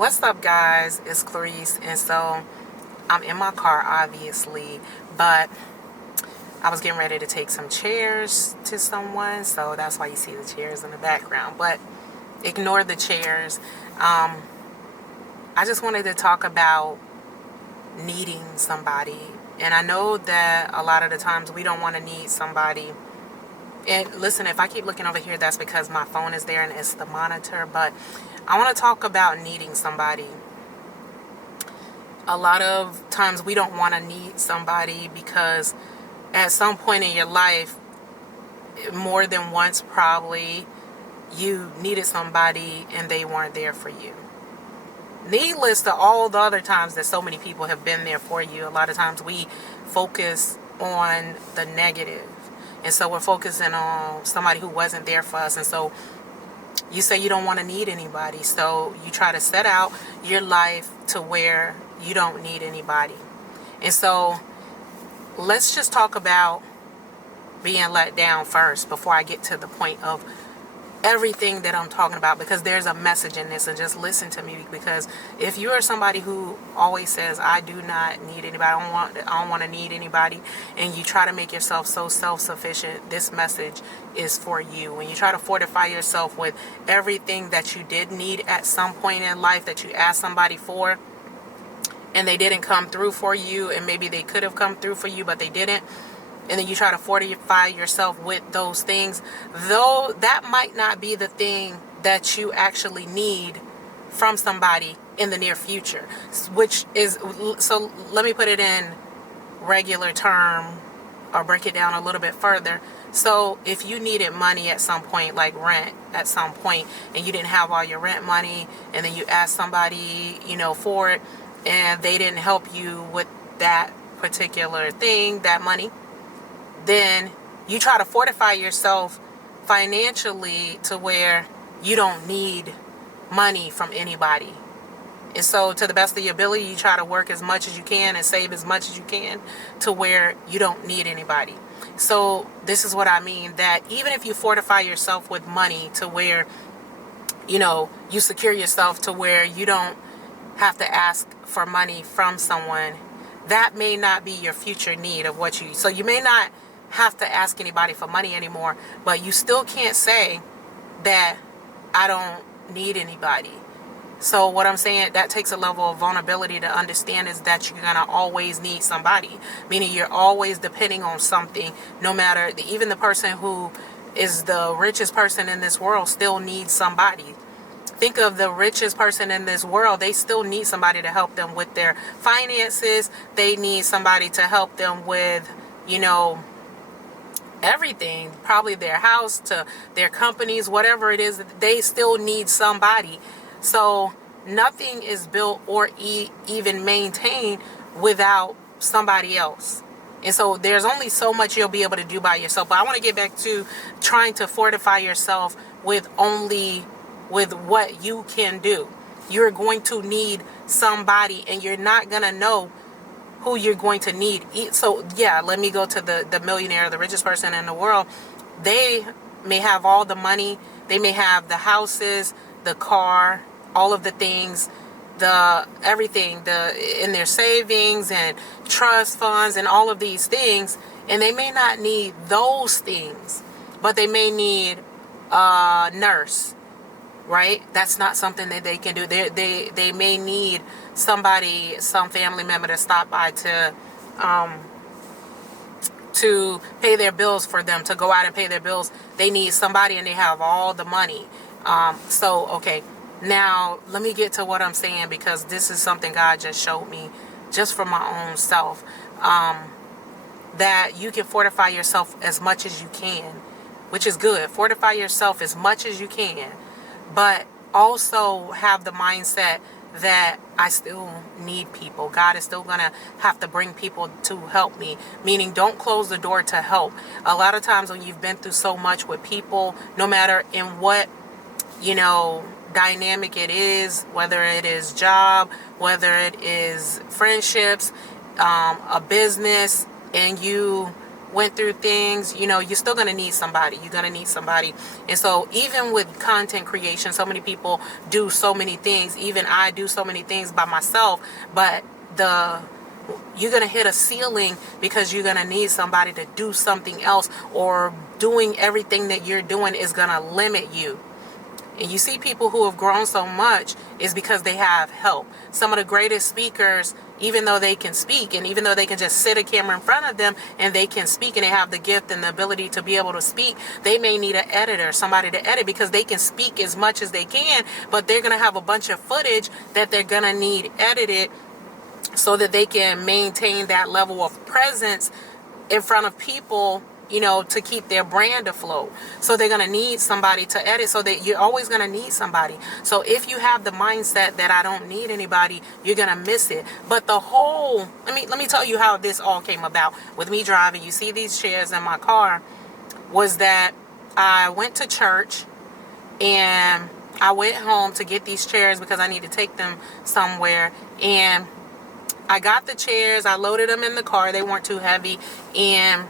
What's up, guys? It's Clarice, and so I'm in my car, obviously, but I was getting ready to take some chairs to someone, so that's why you see the chairs in the background. But ignore the chairs. I just wanted to talk about needing somebody, and I know that a lot of the times we don't want to need somebody. And listen, if I keep looking over here, that's because my phone is there and it's the monitor. But I want to talk about needing somebody. A lot of times we don't want to need somebody because at some point in your life, more than once probably, you needed somebody and they weren't there for you. Needless to all the other times that so many people have been there for you, a lot of times we focus on the negative. And so we're focusing on somebody who wasn't there for us. And so you say you don't want to need anybody. So you try to set out your life to where you don't need anybody. And so let's just talk about being let down first before I get to the point of everything that I'm talking about, because there's a message in this. And just listen to me, because if you are somebody who always says, I do not need anybody, I don't want to need anybody, and you try to make yourself so self-sufficient, this message is for you. When you try to fortify yourself with everything that you did need at some point in life that you asked somebody for, and they didn't come through for you, and maybe they could have come through for you, but they didn't. And then you try to fortify yourself with those things, though that might not be the thing that you actually need from somebody in the near future, which is, so let me put it in regular term or break it down a little bit further. So if you needed money at some point, like rent at some point, and you didn't have all your rent money, and then you asked somebody, for it, and they didn't help you with that particular thing, that money, then you try to fortify yourself financially to where you don't need money from anybody. And so to the best of your ability, you try to work as much as you can and save as much as you can to where you don't need anybody. So this is what I mean, that even if you fortify yourself with money to where, you secure yourself to where you don't have to ask for money from someone, that may not be your future need of what so you may not have to ask anybody for money anymore, but you still can't say that I don't need anybody. So what I'm saying, that takes a level of vulnerability to understand, is that you're going to always need somebody, meaning you're always depending on something, no matter, even the person who is the richest person in this world still needs somebody. Think of the richest person in this world. They still need somebody to help them with their finances. They need somebody to help them with, everything, probably their house, to their companies, whatever it is, they still need somebody. So nothing is built or even maintained without somebody else. And so there's only so much you'll be able to do by yourself. But I want to get back to trying to fortify yourself with what you can do. You're going to need somebody, and you're not going to know who you're going to need. So yeah, let me go to the millionaire, the richest person in the world. They may have all the money. They may have the houses, the car, all of the things, everything, in their savings and trust funds and all of these things. And they may not need those things, but they may need a nurse, right? That's not something that they can do. They may need somebody, some family member to stop by to pay their bills for them, to go out and pay their bills. They need somebody, and they have all the money. Okay, now let me get to what I'm saying, because this is something God just showed me just for my own self, that you can fortify yourself as much as you can, which is good. Fortify yourself as much as you can, but also have the mindset that I still need people. God is still going to have to bring people to help me, meaning don't close the door to help. A lot of times when you've been through so much with people, no matter in what, dynamic it is, whether it is job, whether it is friendships, a business, and you went through things, you know, you're still going to need somebody. You're going to need somebody. And so even with content creation, so many people do so many things. Even I do so many things by myself, but you're going to hit a ceiling because you're going to need somebody to do something else, or doing everything that you're doing is going to limit you. And you see people who have grown so much is because they have help. Some of the greatest speakers, even though they can speak, and even though they can just sit a camera in front of them and they can speak and they have the gift and the ability to be able to speak, they may need an editor, somebody to edit, because they can speak as much as they can, but they're going to have a bunch of footage that they're going to need edited so that they can maintain that level of presence in front of people, you know, to keep their brand afloat. So they're going to need somebody to edit, so that you're always going to need somebody. So if you have the mindset that I don't need anybody, you're going to miss it. But let me tell you how this all came about with me driving. You see these chairs in my car, was that I went to church and I went home to get these chairs because I need to take them somewhere. And I got the chairs, I loaded them in the car, they weren't too heavy, and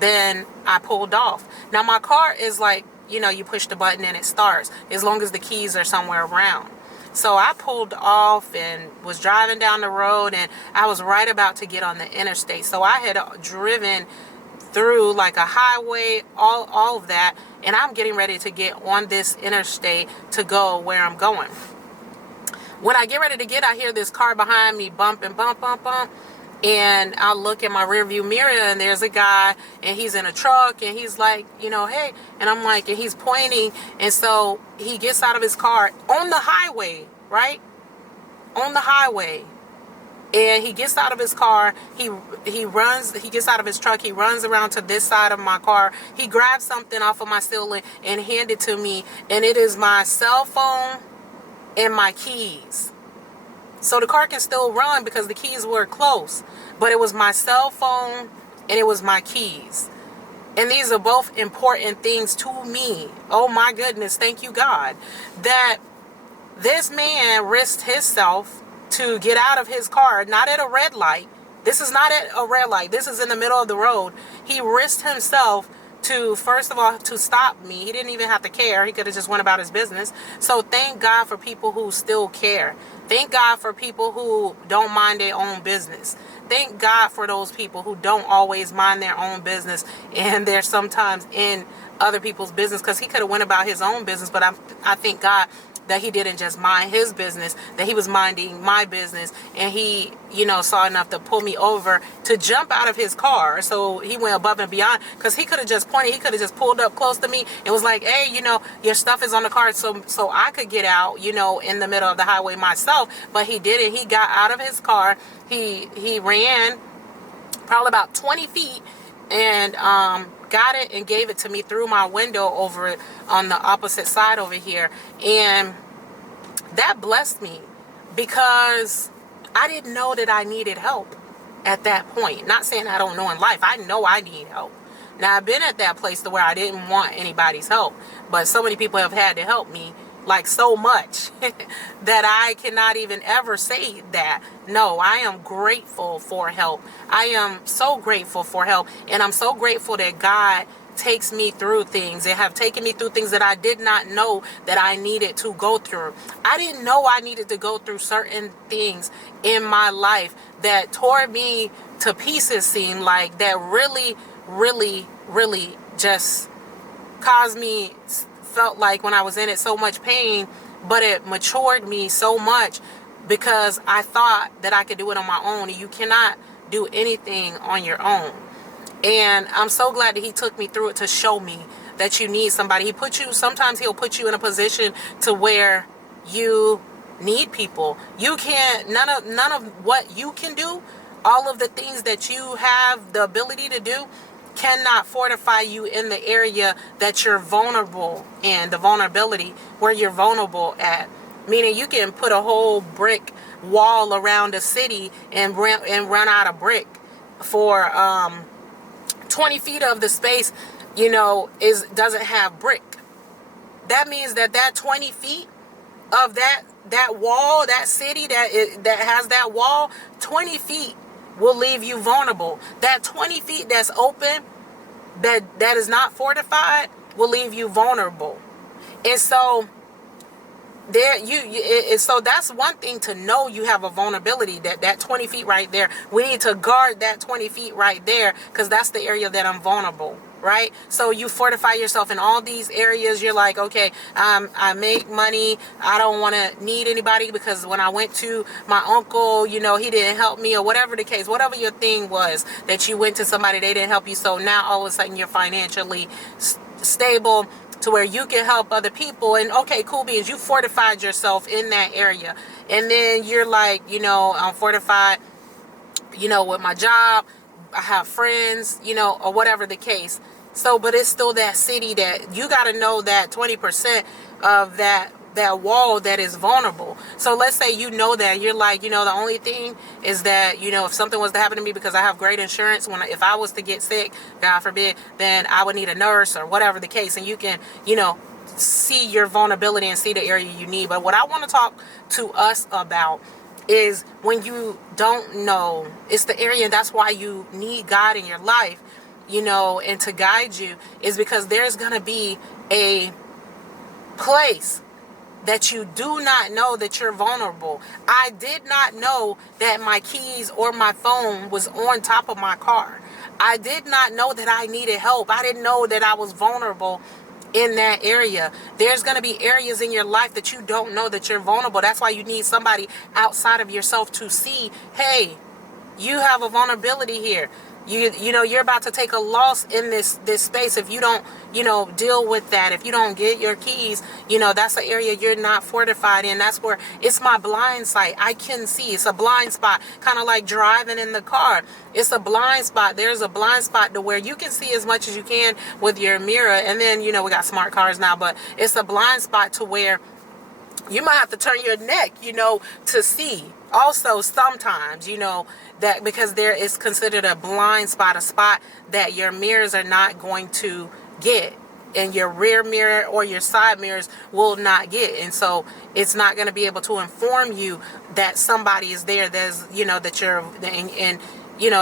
then I pulled off. Now my car is like, you know, you push the button and it starts, as long as the keys are somewhere around. So I pulled off and was driving down the road, and I was right about to get on the interstate. So I had driven through like a highway, all of that, and I'm getting ready to get on this interstate to go where I'm going. When I get ready to I hear this car behind me bumping, bump, bump, bump. And I look in my rearview mirror, and there's a guy, and he's in a truck, and he's like, you know, hey. And I'm like, and he's pointing. And so he gets out of his car on the highway, right? On the highway. And he gets out of his car. He gets out of his truck. He runs around to this side of my car. He grabs something off of my ceiling and hand it to me. And it is my cell phone and my keys. So the car can still run because the keys were close, but it was my cell phone and it was my keys. And these are both important things to me. Oh my goodness, thank you God, that this man risked himself to get out of his car, not at a red light. This is not at a red light. This is in the middle of the road. He risked himself to, first of all, to stop me. He didn't even have to care. He could have just went about his business. So thank God for people who still care. Thank God for people who don't mind their own business. Thank God for those people who don't always mind their own business, and they're sometimes in other people's business, because he could have went about his own business, but I thank God that he didn't just mind his business, that he was minding my business, and he, you know, saw enough to pull me over to jump out of his car. So he went above and beyond, because he could have just pointed, he could have just pulled up close to me and was like, hey, you know, your stuff is on the car, so I could get out, you know, in the middle of the highway myself. But he didn't. He got out of his car. He ran probably about 20 feet and got it and gave it to me through my window over on the opposite side over here. And that blessed me, because I didn't know that I needed help at that point. Not saying I don't know in life. I know I need help. Now, I've been at that place to where I didn't want anybody's help, but so many people have had to help me, like so much, that I cannot even ever say that. No, I am grateful for help. I am so grateful for help. And I'm so grateful that God takes me through things, and have taken me through things that I did not know that I needed to go through. I didn't know I needed to go through certain things in my life that tore me to pieces, seemed like, that really, really, really just caused me, felt like when I was in it, so much pain, but it matured me so much, because I thought that I could do it on my own. You cannot do anything on your own. And I'm so glad that he took me through it to show me that you need somebody. Sometimes he'll put you in a position to where you need people. You can't, none of what you can do, all of the things that you have the ability to do, cannot fortify you in the area that you're vulnerable in, the vulnerability where you're vulnerable at. Meaning you can put a whole brick wall around a city and run out of brick for 20 feet of the space, you know, doesn't have brick. That means that 20 feet of that wall, that city that has that wall, 20 feet will leave you vulnerable. That 20 feet that's open, that is not fortified, will leave you vulnerable. And so so that's one thing, to know you have a vulnerability, that 20 feet right there. We need to guard that 20 feet right there, because that's the area that I'm vulnerable, right? So you fortify yourself in all these areas. You're like, okay, I make money, I don't want to need anybody, because when I went to my uncle, he didn't help me, or whatever the case, whatever your thing was, that you went to somebody, they didn't help you. So now all of a sudden you're financially stable, to where you can help other people. And okay, cool beans, you fortified yourself in that area. And then you're like, I'm fortified, with my job, I have friends, or whatever the case. So, but it's still that city that you got to know, that 20% of that wall that is vulnerable. So let's say that you're like, the only thing is that, if something was to happen to me, because I have great insurance, if I was to get sick, God forbid, then I would need a nurse or whatever the case. And you can, see your vulnerability and see the area you need. But what I want to talk to us about is when you don't know, it's the area, and that's why you need God in your life, and to guide you, is because there's going to be a place that you do not know that you're vulnerable. I did not know that my keys or my phone was on top of my car. I did not know that I needed help. I didn't know that I was vulnerable in that area. There's going to be areas in your life that you don't know that you're vulnerable. That's why you need somebody outside of yourself to see, hey, you have a vulnerability here. You're about to take a loss in this space if you don't, deal with that. If you don't get your keys, that's the area you're not fortified in. That's where it's my blind sight. I can see. It's a blind spot, kind of like driving in the car. It's a blind spot. There's a blind spot to where you can see as much as you can with your mirror. And then, we got smart cars now, but it's a blind spot to where you might have to turn your neck, to see. Also, sometimes, that because there is considered a blind spot, a spot that your mirrors are not going to get, and your rear mirror or your side mirrors will not get. And so it's not going to be able to inform you that somebody is there. There's, that you're, and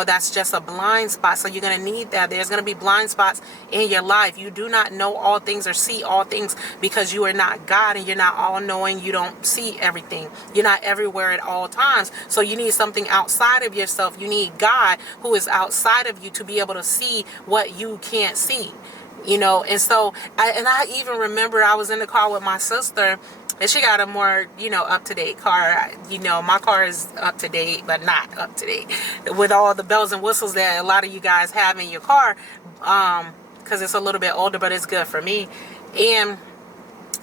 that's just a blind spot. So you're going to need that. There's going to be blind spots in your life. You do not know all things or see all things, because you are not God, and you're not all knowing. You don't see everything. You're not everywhere at all times. So you need something outside of yourself. You need God, who is outside of you, to be able to see what you can't see. And so I even remember I was in the car with my sister, and she got a more, up-to-date car. My car is up-to-date, but not up-to-date with all the bells and whistles that a lot of you guys have in your car, because it's a little bit older, but it's good for me. And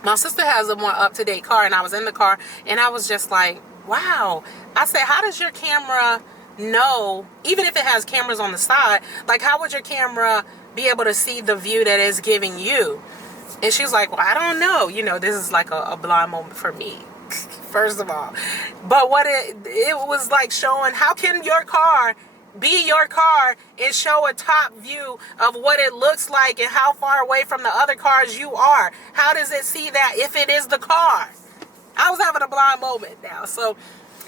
my sister has a more up-to-date car, and I was in the car, and I was just like, wow. I said, how does your camera know, even if it has cameras on the side, like how would your camera be able to see the view that it's giving you? And she's like, well, I don't know. This is like a blind moment for me, first of all. But what it was like showing, how can your car be your car and show a top view of what it looks like and how far away from the other cars you are? How does it see that if it is the car? I was having a blind moment now. So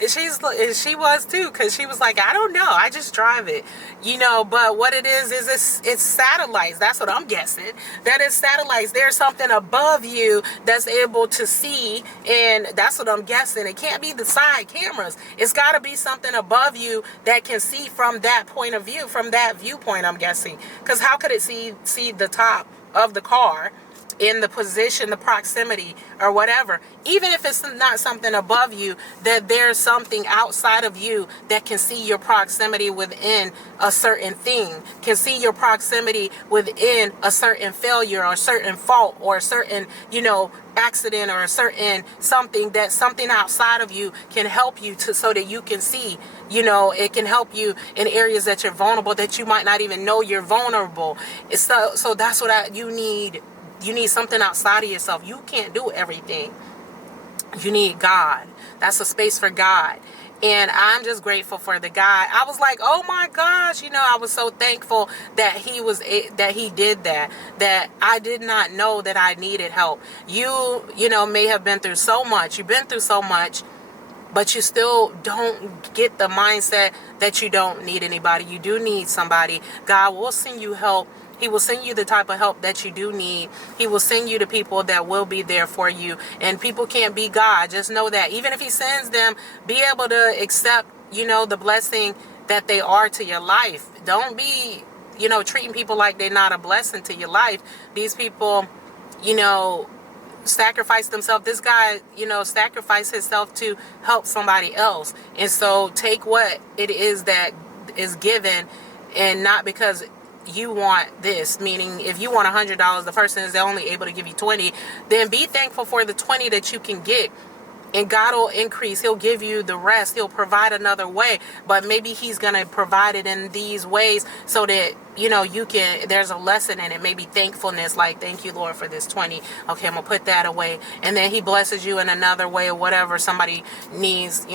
she was too, because she was like, I don't know, I just drive it, but what it is it's satellites. That's what I'm guessing, that is satellites. There's something above you that's able to see, and that's what I'm guessing. It can't be the side cameras. It's got to be something above you that can see from that point of view, from that viewpoint, I'm guessing, because how could it see the top of the car in the position, the proximity, or whatever? Even if it's not something above you, that there's something outside of you that can see your proximity within a certain thing, can see your proximity within a certain failure or a certain fault or a certain, accident, or a certain something outside of you can help you so that you can see, it can help you in areas that you're vulnerable, that you might not even know you're vulnerable. So that's what you need. You need something outside of yourself. You can't do everything. You need God. That's a space for God. And I'm just grateful for the guy. I was like, oh my gosh, I was so thankful that he did that. That I did not know that I needed help. You may have been through so much. You've been through so much. But you still don't get the mindset that you don't need anybody. You do need somebody. God will send you help. He will send you the type of help that you do need. He will send you the people that will be there for you. And people can't be God. Just know that. Even if he sends them, be able to accept, the blessing that they are to your life. Don't be, treating people like they're not a blessing to your life. These people, sacrifice themselves. This guy, sacrificed himself to help somebody else. And so take what it is that is given, and not because you want this. Meaning, if you want $100, the person is only able to give you 20, then be thankful for the 20 that you can get. And God will increase. He'll give you the rest. He'll provide another way. But maybe he's going to provide it in these ways so that, you can, there's a lesson in it. Maybe thankfulness, like, thank you, Lord, for this 20. Okay, I'm going to put that away. And then he blesses you in another way or whatever. Somebody needs,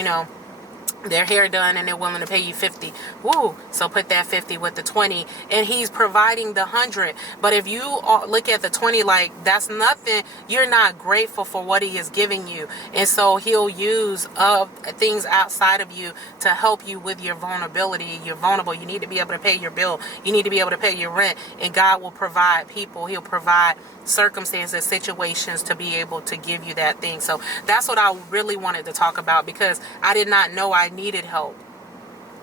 their hair done and they're willing to pay you 50. Woo! So put that 50 with the 20, and he's providing the 100. But if you look at the 20 like that's nothing, you're not grateful for what he is giving you. And so he'll use things outside of you to help you with your vulnerability. You're vulnerable. You need to be able to pay your bill. You need to be able to pay your rent. And God will provide people. He'll provide circumstances, situations to be able to give you that thing. So that's what I really wanted to talk about, because I did not know I needed help.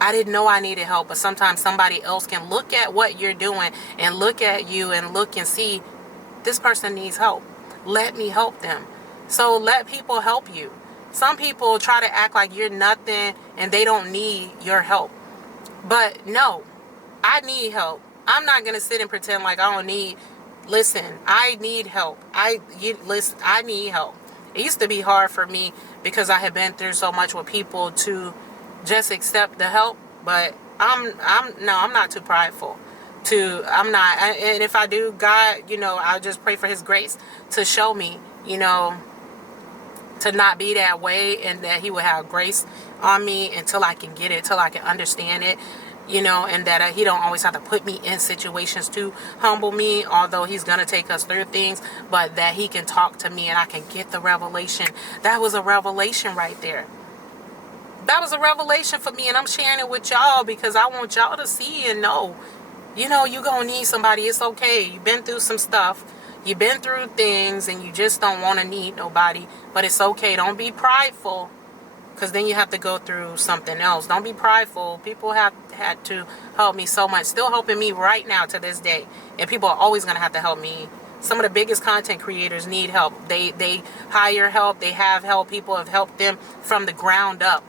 I didn't know I needed help, but sometimes somebody else can look at what you're doing and look at you and look and see, this person needs help. Let me help them. So let people help you. Some people try to act like you're nothing and they don't need your help. But no, I need help. I'm not going to sit and pretend like I don't need. Listen, I need help. I need help. It used to be hard for me because I had been through so much with people to just accept the help. But I'm not too prideful. And if I do, God, I'll just pray for his grace to show me, to not be that way, and that he will have grace on me until I can get it, till I can understand it. And that he don't always have to put me in situations to humble me, although he's going to take us through things, but that he can talk to me and I can get the revelation. That was a revelation right there. That was a revelation for me, and I'm sharing it with y'all because I want y'all to see and know, you're going to need somebody. It's okay. You've been through some stuff. You've been through things and you just don't want to need nobody, but it's okay. Don't be prideful, because then you have to go through something else. Don't be prideful. People have had to help me so much. Still helping me right now to this day. And people are always going to have to help me. Some of the biggest content creators need help. They hire help. They have help. People have helped them from the ground up.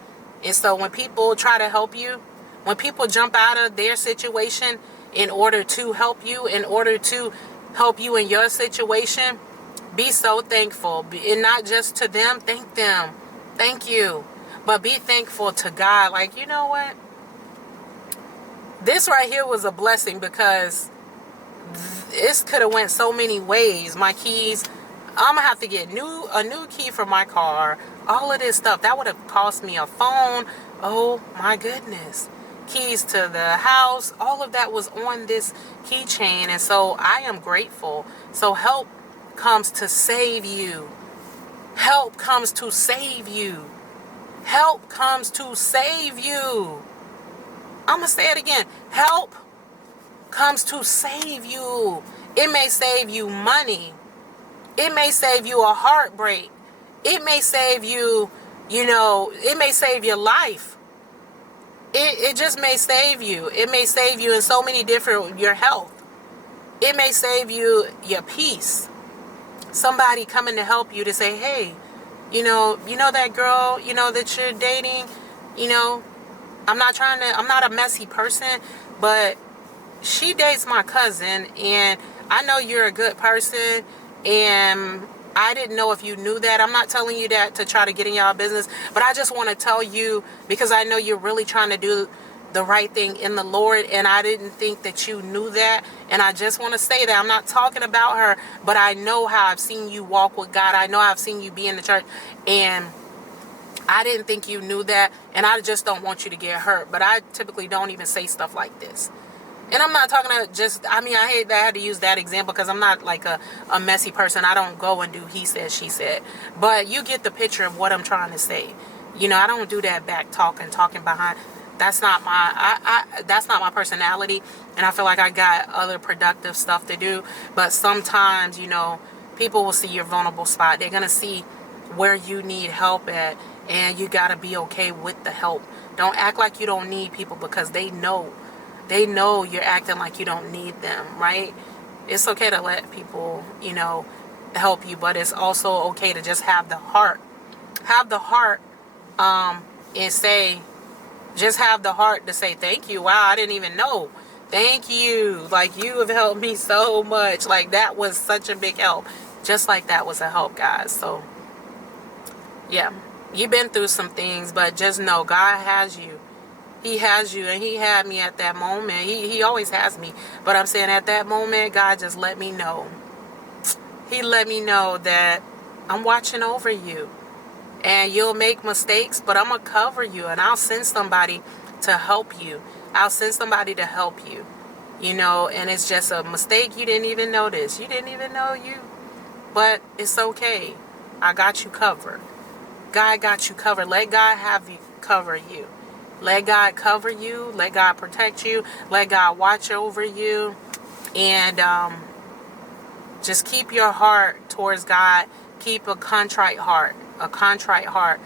And so when people try to help you, when people jump out of their situation in order to help you, in your situation, be so thankful. And not just to them. Thank them. Thank you. But be thankful to God. Like, you know what? This right here was a blessing, because this could have went so many ways. My keys, I'm going to have to get a new key for my car. All of this stuff. That would have cost me a phone. Oh, my goodness. Keys to the house. All of that was on this keychain. And so I am grateful. So help comes to save you. Help comes to save you. Help comes to save you. I'm going to say it again. Help comes to save you. It may save you money. It may save you a heartbreak. It may save you, it may save your life. It just may save you. It may save you in so many different, your health. It may save you your peace. Somebody coming to help you to say, hey, that girl, that you're dating, I'm not a messy person, but she dates my cousin, and I know you're a good person, and I didn't know if you knew that. I'm not telling you that to try to get in y'all business, but I just want to tell you, because I know you're really trying to do the right thing in the Lord, and I didn't think that you knew that. And I just want to say that I'm not talking about her, but I know how I've seen you walk with God. I know I've seen you be in the church, and I didn't think you knew that, and I just don't want you to get hurt. But I typically don't even say stuff like this. And I'm not talking to I hate that I had to use that example, because I'm not like a messy person. I don't go and do he said, she said. But you get the picture of what I'm trying to say. You know, I don't do that back talking behind. That's not my that's not my personality, and I feel like I got other productive stuff to do. But sometimes, you know, people will see your vulnerable spot. They're gonna see where you need help at, and you gotta be okay with the help. Don't act like you don't need people, because they know. They know you're acting like you don't need them, right? It's okay to let people, you know, help you, but it's also okay to just have the heart. Have the heart, and say, just have the heart to say thank you. Wow, I didn't even know. Thank you. Like, you have helped me so much. Like, that was such a big help. Just like that was a help, guys. So, yeah. You've been through some things, but just know God has you. He has you, and he had me at that moment. He always has me. But I'm saying at that moment, God just let me know. He let me know that I'm watching over you. And you'll make mistakes, but I'm going to cover you, and I'll send somebody to help you. I'll send somebody to help you. You know, and it's just a mistake you didn't even notice. You didn't even know you. But it's okay. I got you covered. God got you covered. Let God have you cover you. Let God cover you. Let God protect you. Let God watch over you. And just keep your heart towards God. Keep a contrite heart. A contrite heart.